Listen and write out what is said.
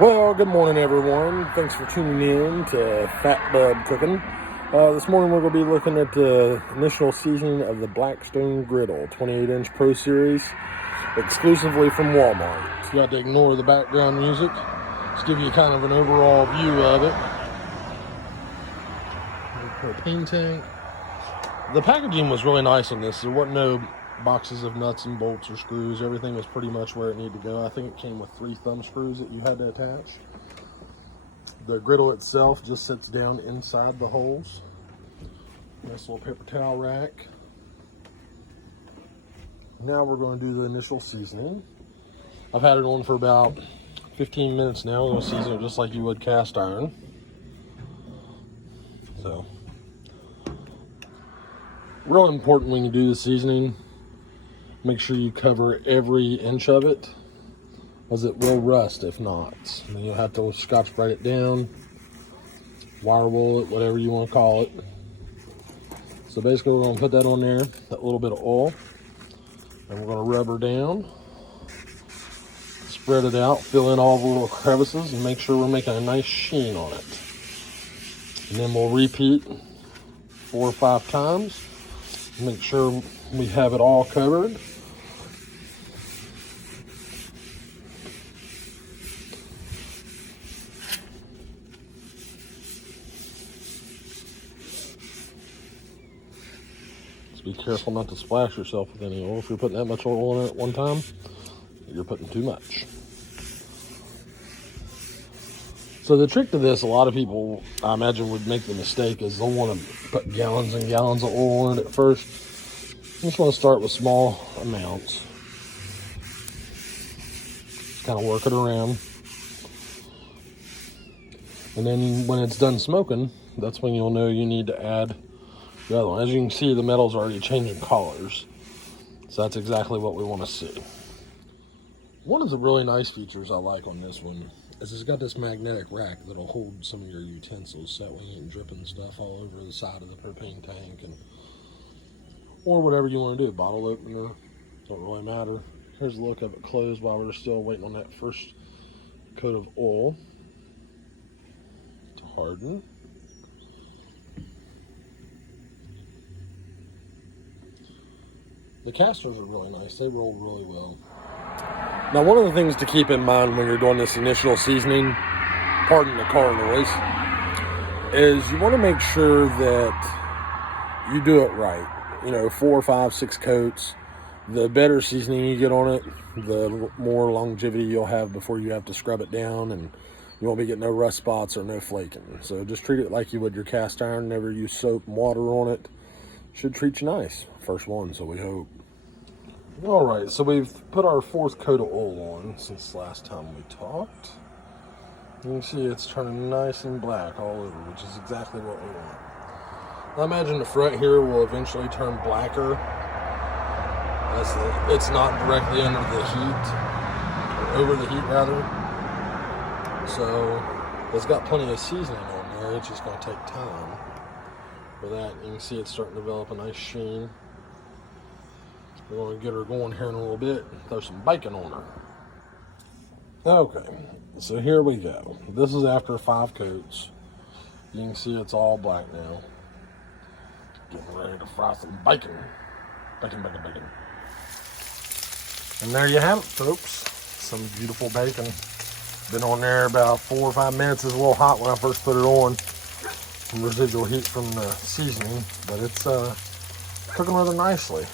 Well, good morning, everyone. Thanks for tuning in to Fat Bub Cooking. This morning we're going to be looking at the initial seasoning of the Blackstone Griddle 28-inch Pro Series, exclusively from Walmart. You got to ignore the background music. Just give you kind of an overall view of it. Propane tank. The packaging was really nice on this. There wasn't no boxes of nuts and bolts or screws. Everything was pretty much where it needed to go. I think it came with 3 thumb screws that you had to attach. The griddle itself just sits down inside the holes. Nice little paper towel rack. Now we're going to do the initial seasoning. I've had it on for about 15 minutes now. We're going to season it just like you would cast iron. So, real important when you do the seasoning, make sure you cover every inch of it, as it will rust if not. And then you'll have to Scotch-Brite it down, wire wool it, whatever you want to call it. So basically we're going to put that on there, that little bit of oil, and we're going to rub her down, spread it out, fill in all the little crevices, and make sure we're making a nice sheen on it. And then we'll repeat 4 or 5 times, make sure we have it all covered. Be careful not to splash yourself with any oil. If you're putting that much oil on it at one time, you're putting too much. So the trick to this, a lot of people, I imagine, would make the mistake is they'll want to put gallons and gallons of oil in it at first. You just want to start with small amounts. Just kind of work it around. And then when it's done smoking, that's when you'll know you need to add the other one. As you can see, the metal's already changing colors. So that's exactly what we want to see. One of the really nice features I like on this one is it's got this magnetic rack that'll hold some of your utensils, so that way you ain't dripping stuff all over the side of the propane tank or whatever you want to do. Bottle opener, don't really matter. Here's a look of it closed while we're still waiting on that first coat of oil to harden. The casters are really nice. They roll really well. Now, one of the things to keep in mind when you're doing this initial seasoning, pardon the car noise, is you want to make sure that you do it right. 4, 5, 6 coats. The better seasoning you get on it, the more longevity you'll have before you have to scrub it down, and you won't be getting no rust spots or no flaking. So just treat it like you would your cast iron. Never use soap and water on it. Should treat you nice. First one, so we hope. Alright, so we've put our 4th coat of oil on since last time we talked. You can see it's turning nice and black all over, which is exactly what we want. I imagine the front here will eventually turn blacker as it's not directly under the heat, or over the heat rather. So it's got plenty of seasoning on there, it's just going to take time. For that, you can see it's starting to develop a nice sheen. We're going to get her going here in a little bit and throw some bacon on her. Okay, so here we go. This is after 5 coats. You can see it's all black now. Getting ready to fry some bacon. Bacon. And there you have it, folks. Some beautiful bacon. Been on there about 4 or 5 minutes. It's a little hot when I first put it on. Some residual heat from the seasoning, but it's cooking rather nicely.